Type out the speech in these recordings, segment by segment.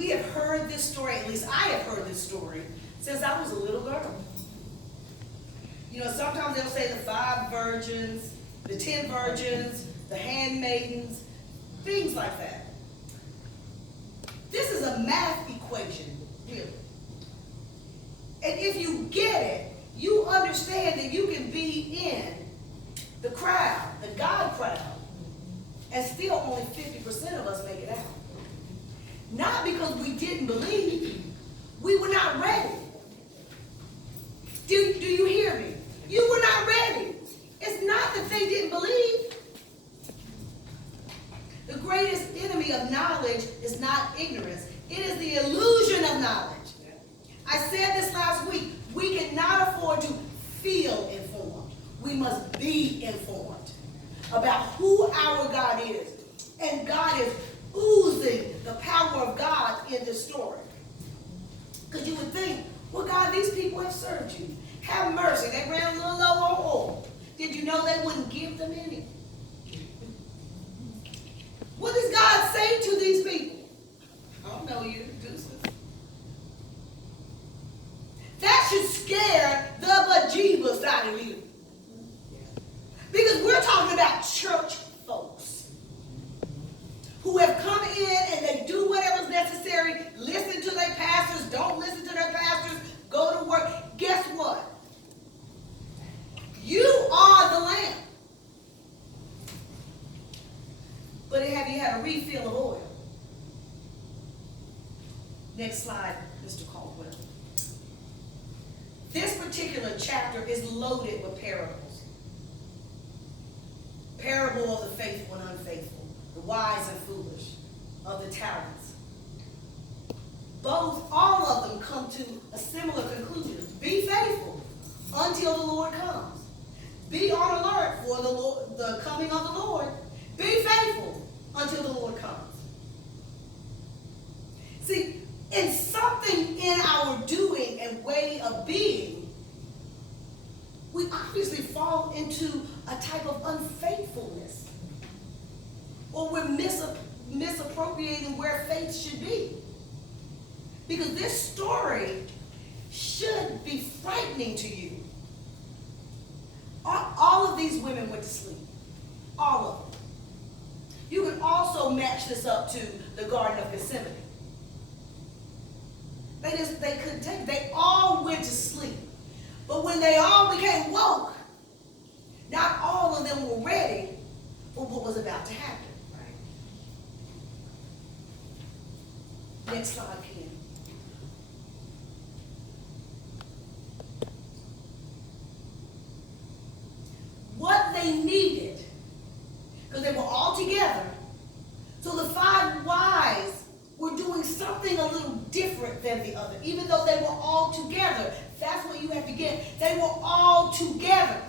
We have heard this story, at least I have heard this story, since I was a little girl. You know, sometimes they'll say the 5 virgins, the 10 virgins, the handmaidens, things like that. This is a math equation, really. And if you get it, you understand that you can be in the crowd, the God crowd, and still only 50% of us make it out. Not because we didn't believe, we were not ready. Do you hear me? You were not ready. It's not that they didn't believe. The greatest enemy of knowledge is not ignorance. It is the illusion of knowledge. I said this last week. We cannot afford to feel informed. We must be informed about who our God is. And God is oozing the power of God in this story. Because you would think, well, God, these people have served you. Have mercy. They ran a little low on oil. Did you know they wouldn't give them any? What does God say to these people? I don't know you, deuces. That should scare the bejeebus out of you. Because we're talking about church folks who have come in and they do whatever's necessary, listen to their pastors, don't listen to their pastors, go to work. Guess what? You are the lamb. But have you had a refill of oil? Next slide, Mr. Caldwell. This particular chapter is loaded with parables. Parable of the faithful and unfaithful, the wise and foolish, of the talents. All of them come to a similar conclusion. Be faithful until the Lord comes. Be on alert for the coming of the Lord. Be faithful until the Lord comes. See, in something in our doing and way of being, we obviously fall into a type of unfaithfulness. Or we're misappropriating where faith should be. Because this story should be frightening to you. All of these women went to sleep. All of them. You can also match this up to the Garden of Gethsemane. They couldn't take it. They all went to sleep. But when they all became woke, not all of them were ready for what was about to happen. Right? Next slide, Ken. What they needed, because they were all together, so the 5 wise were doing something a little different than the other. Even though they were all together, that's what you have to get. They were all together.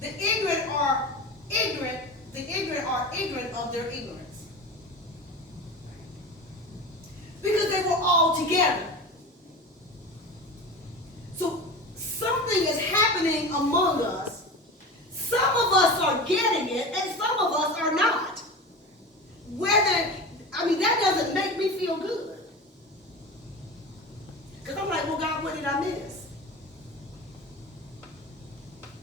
The ignorant are ignorant of their ignorance. Because they were all together. So something is happening among us. Some of us are getting it, and some of us are not. That doesn't make me feel good. Because I'm like, well, God, what did I miss?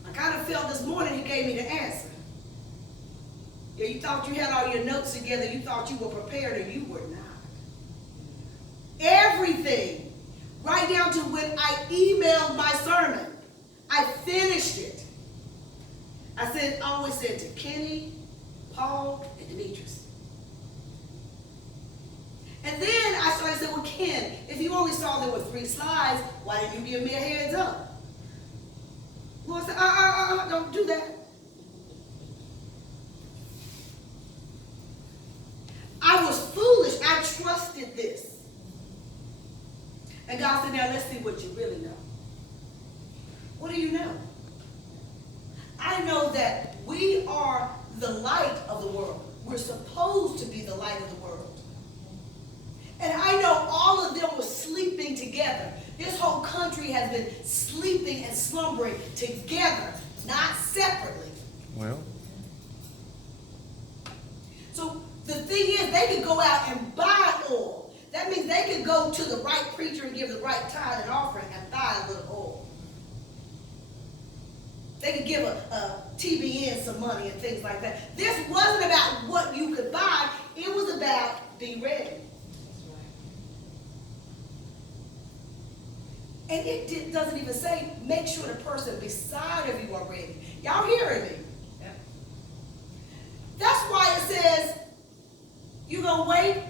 I kind of felt this morning He gave me the answer. Yeah, you thought you had all your notes together. You thought you were prepared, and you were not. Everything, right down to when I emailed my sermon, I finished it. I always said to Kenny, Paul, and Demetrius. And then I started saying, well, Ken, if you only saw there were 3 slides, why didn't you give me a heads up? Lord said, don't do that. I was foolish. I trusted this. And God said, now let's see what you really know. What do you know? I know that we are the light of the world. We're supposed to be the light of the world. And I know all of them were sleeping together. This whole country has been sleeping and slumbering together, not separately. Well. So the thing is, they could go out and buy That means they could go to the right preacher and give the right tithe and offering and buy a little oil. They could give a TBN some money and things like that. This wasn't about what you could buy. It was about be ready. And it doesn't even say make sure the person beside of you are ready. Y'all hearing me? Yeah. That's why it says you're going to wait,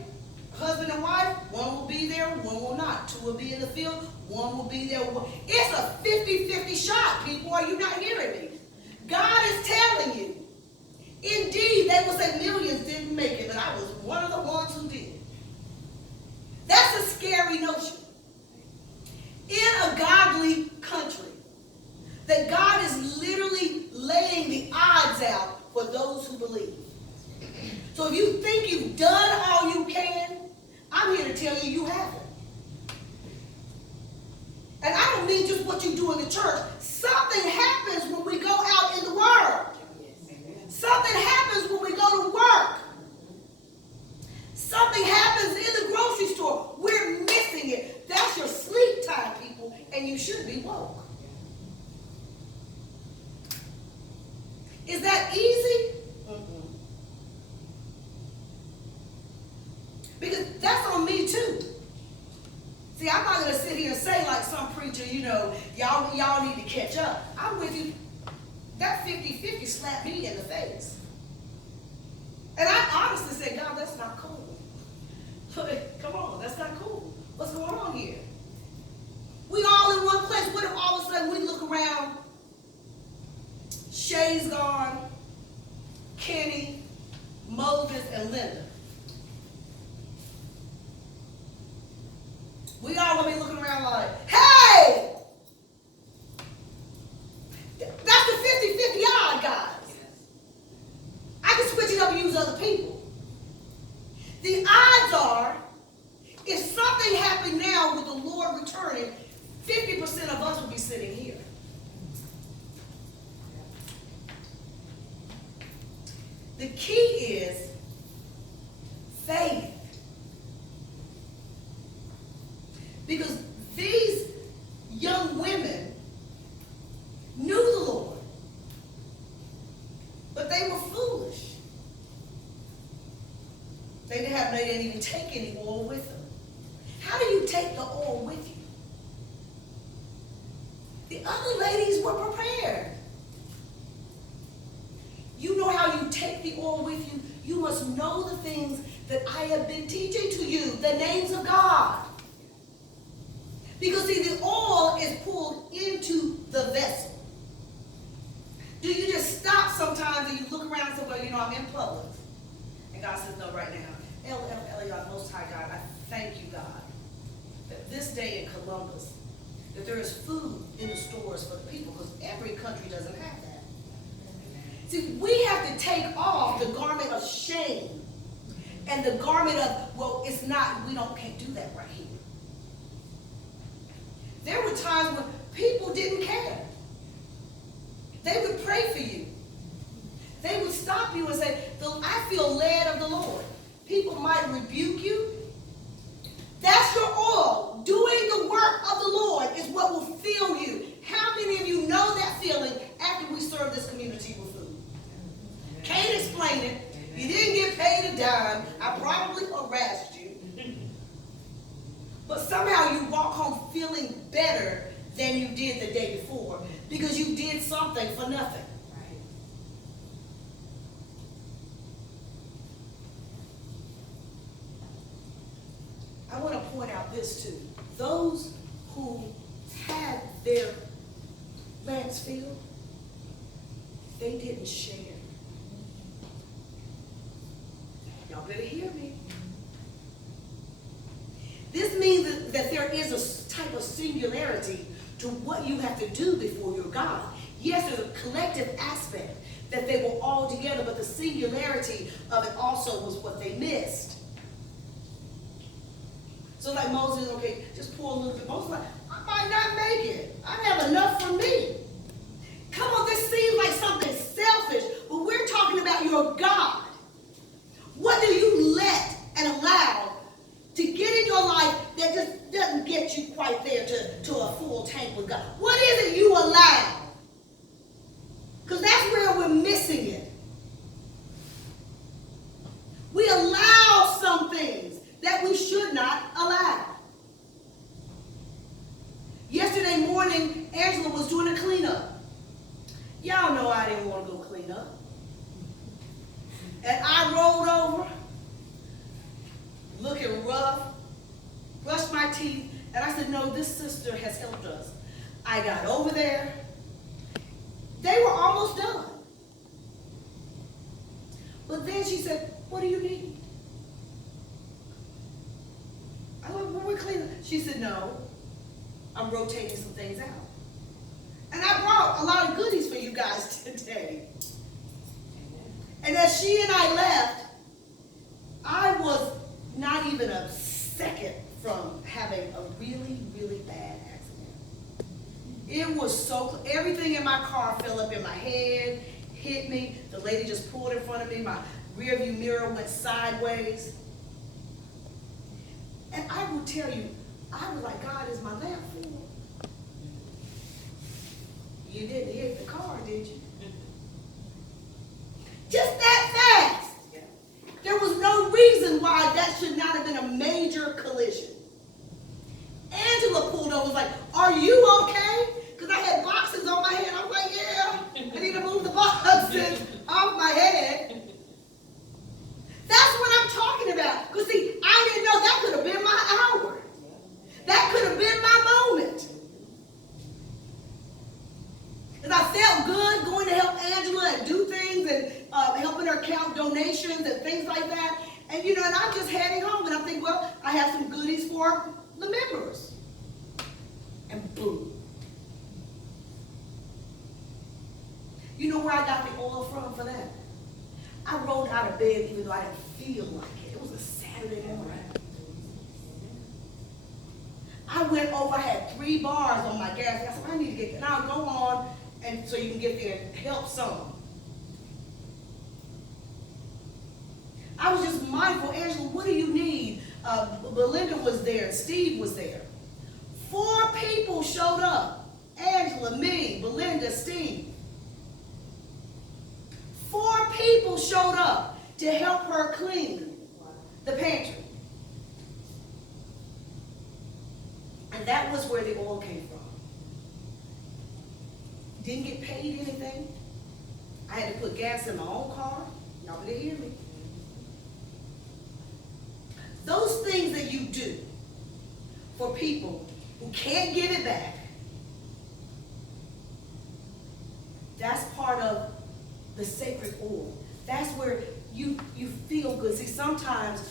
husband and wife, one will be there, one will not. Two will be in the field, one will be there. It's a 50-50 shot, people. Are you not hearing me? God is telling you. Indeed, they will say millions didn't make it, but I was one of the ones who did. That's a scary notion. In a godly country, that God is literally laying the odds out for those who believe. So if you think you've done all you can, I'm here to tell you you haven't. And I don't mean just what you do in the church. Something happens when we go out in the world. Something happens when we go to work. Something happens in the grocery store. We're missing it. That's your sleep time, people, and you should be woke. Is that easy? Because that's on me too. See, I'm not going to sit here and say like some preacher, y'all need to catch up. I'm with you. That 50-50 slapped me in the face. And I honestly said, God, that's not cool. Come on, that's not cool. What's going on here? We all in one place. What if all of a sudden we look around, Shay's gone, Kenny, Moses, and Linda. We all gonna be looking around like, hey! That's the 50-50 odd, guys. I can switch it up and use other people. The odds are, if something happened now with the Lord returning, 50% of us would be sitting here. The key is faith. Because these young women knew the Lord, but they were foolish. They didn't even take any oil with them. How do you take the oil with you? The other ladies were prepared. You know how you take the oil with you? You must know the things that I have been teaching to you, the names of God. Because see, the oil is pulled into the vessel. Do you just stop sometimes and you look around and say, well, I'm in public. And God says, no, right now. El Most High God, I thank you, God, that this day in Columbus, that there is food in the stores for the people, because every country doesn't have that. See, we have to take off the garment of shame and the garment of, well, it's not, can't do that right here. There were times when people didn't care. They would pray for you. They would stop you and say, I feel led of the Lord. People might rebuke you. That's your oil. Doing the work of the Lord is what will fill you. How many of you know that feeling after we serve this community with food? Can't explain it. You didn't get paid a dime. I probably harassed you. But somehow you walk home feeling better than you did the day before because you did something for nothing. I want to point out this too. Those who had their lamps filled, they didn't share. Y'all better hear me. This means that there is a type of singularity to what you have to do before your God. Yes, there's a collective aspect that they were all together, but the singularity of it also was what they missed. So like Moses, okay, just pour a little bit. Moses like, I might not make it. I have enough for me. Come on, this seems like something selfish, but we're talking about your God. What do you let and allow to get in your should not allow. Yesterday morning, Angela was doing a cleanup. Y'all know I didn't want to go clean up. And I rolled over, looking rough, brushed my teeth, and I said, no, this sister has helped us. I got over there. They were almost done. But then she said, what do you need? I went, well, we're cleaning. She said, no, I'm rotating some things out. And I brought a lot of goodies for you guys today. And as she and I left, I was not even a second from having a really, really bad accident. It was so, everything in my car fell up in my head, hit me. The lady just pulled in front of me. My rear view mirror went sideways. And I will tell you, I was like, God, is my lamp full? You didn't hit the car, did you? Just that fast. Yeah. There was no reason why that should not have been a major collision. Angela pulled over and was like, are you okay? Because I had boxes on my head. I was like, yeah, I need to move the boxes off my head. That's what I'm talking about. Because see, I didn't know that could have been my hour. That could have been my moment. And I felt good going to help Angela and do things and helping her count donations and things like that. And you know, and I'm just heading home and I'm thinking, well, I have some goodies for the members. And boom. You know where I got the oil from for that? I rolled out of bed even though I didn't feel like it. It was a Saturday morning. I went over, I had 3 bars on my gas. I said, I need to get, and I'll go on, and so you can get there and help some. I was just mindful, Angela, what do you need? Belinda was there, and Steve was there. 4 people showed up. Angela, me, Belinda, Steve. 4 people showed up to help her clean the pantry. And that was where the oil came from. Didn't get paid anything. I had to put gas in my own car. Y'all didn't hear me. Those things that you do for people who can't give it back, that's part of the sacred oil. That's where you feel good. See, sometimes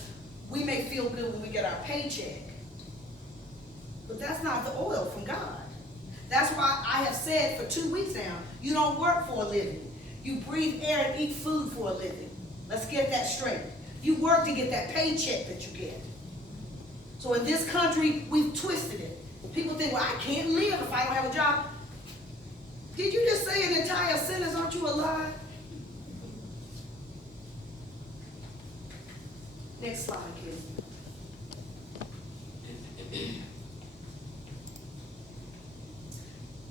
we may feel good when we get our paycheck, but that's not the oil from God. That's why I have said for 2 weeks now, you don't work for a living. You breathe air and eat food for a living. Let's get that straight. You work to get that paycheck that you get. So in this country, we've twisted it. People think, well, I can't live if I don't have a job. Did you just say an entire sentence? Aren't you alive? Next slide, kids.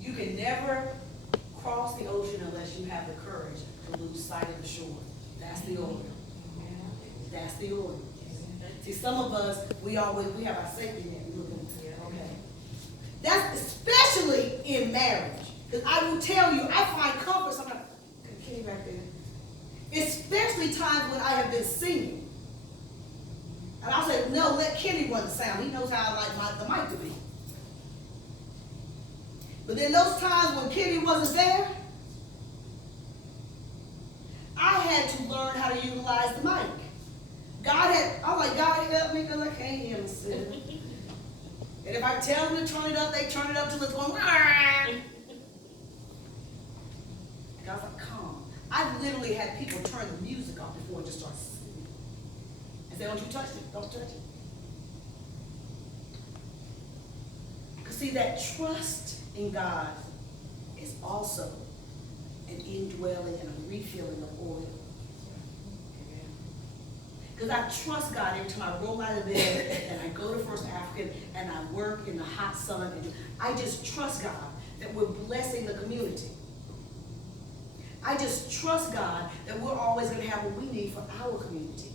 You can never cross the ocean unless you have the courage to lose sight of the shore. That's the oil. That's the oil. See, some of us, we have our safety net. Okay. That's especially in marriage. Because I will tell you, I find comfort sometimes. Kenny back there. Especially times when I have been singing. And I'll say, no, let Kenny run the sound. He knows how I like the mic to be. But then those times when Kenny wasn't there, I had to learn how to utilize the mic. I was like, God help me because I can't hear myself. And if I tell them to turn it up, they turn it up till it's going, Argh! God's like, calm. I've literally had people turn the music off before it just starts singing. And say, don't you touch it, don't touch it. Because see, that trust in God is also an indwelling and a refilling of oil. Because I trust God every time I roll out of bed and I go to First African and I work in the hot sun. And I just trust God that we're blessing the community. I just trust God that we're always going to have what we need for our community.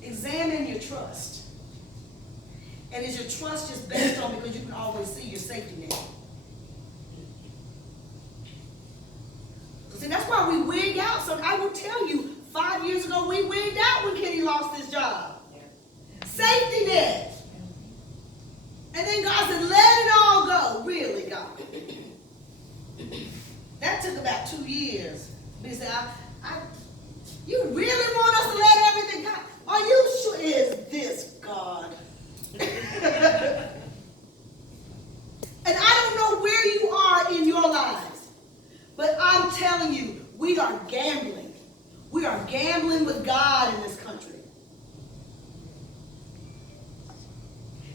Examine trust? And is your trust just based on because you can always see your safety net? See, that's why we wigged out. So I will tell you, 5 years ago, we wigged out when Kenny lost his job. Safety net. And then God said, let it all go. Really, God. That took about 2 years. He said, you really want us to let everything go? Are you sure? Is this God? And I don't know where you are in your lives, but I'm telling you, we are gambling. We are gambling with God in this country.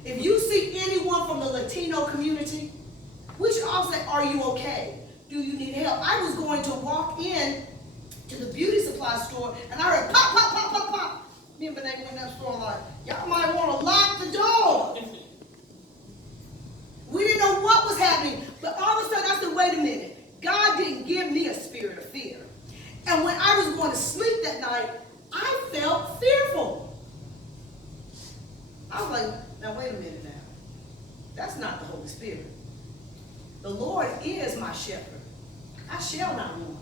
If you see anyone from the Latino community, we should all say, are you okay? Do you need help? I was going to walk in to the beauty supply store, and I heard pop, pop, pop, pop, pop. Me and Renee went in that store like, y'all might want to lock the door. We didn't know what was happening, but all of a sudden I said, wait a minute. God didn't give me a spirit of fear. And when I was going to sleep that night, I felt fearful. I was like, now wait a minute now. That's not the Holy Spirit. The Lord is my shepherd. I shall not want.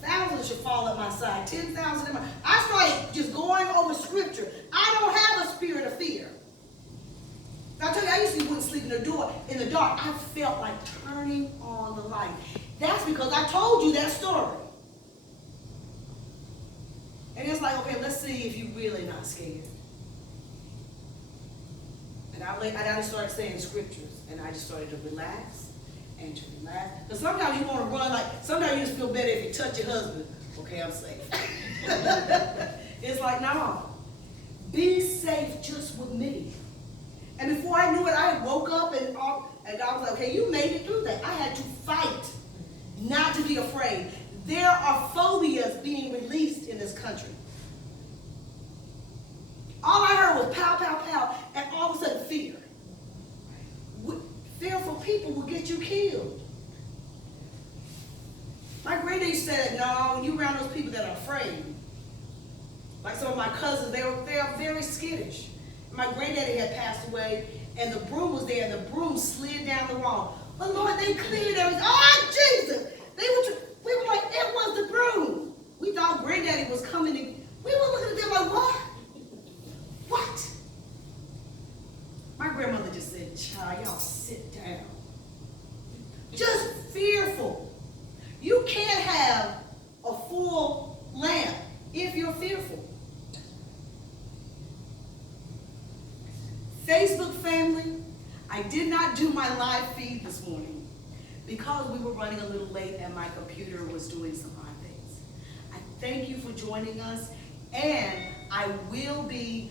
1,000 should fall at my side, 10,000 in my. I started just going over scripture. I don't have a spirit of fear. I tell you, I usually wouldn't sleep in the dark. I felt like turning on the light. That's because I told you that story. And it's like, okay, let's see if you're really not scared. And I just started saying scriptures, and I just started to relax and to relax. Because sometimes you want to run, like, sometimes you just feel better if you touch your husband. Okay, I'm safe. It's like, no, be safe just with me. And before I knew it, I woke up and God was like, okay, you made it through that. I had to fight not to be afraid. There are phobias being released in this country. All I heard was pow, pow, pow, and all of a sudden fear. Fearful people will get you killed. My granddaddy said, no, when you're around those people that are afraid, like some of my cousins, they are very skittish. My granddaddy had passed away, and the broom was there, and the broom slid down the wall. But Lord, they cleared everything. Oh, Jesus! We were like, it was the broom. We thought granddaddy was coming in. We were looking at them like, what? What? My grandmother just said, child, y'all sit down. Just fearful. You can't have a full lamp if you're fearful. Facebook family, I did not do my live feed this morning because we were running a little late and my computer was doing some odd things. I thank you for joining us, and I will be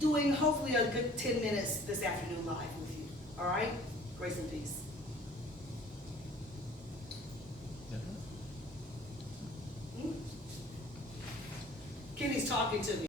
doing hopefully a good 10 minutes this afternoon live with you. All right? Grace and peace. Kenny's talking to me.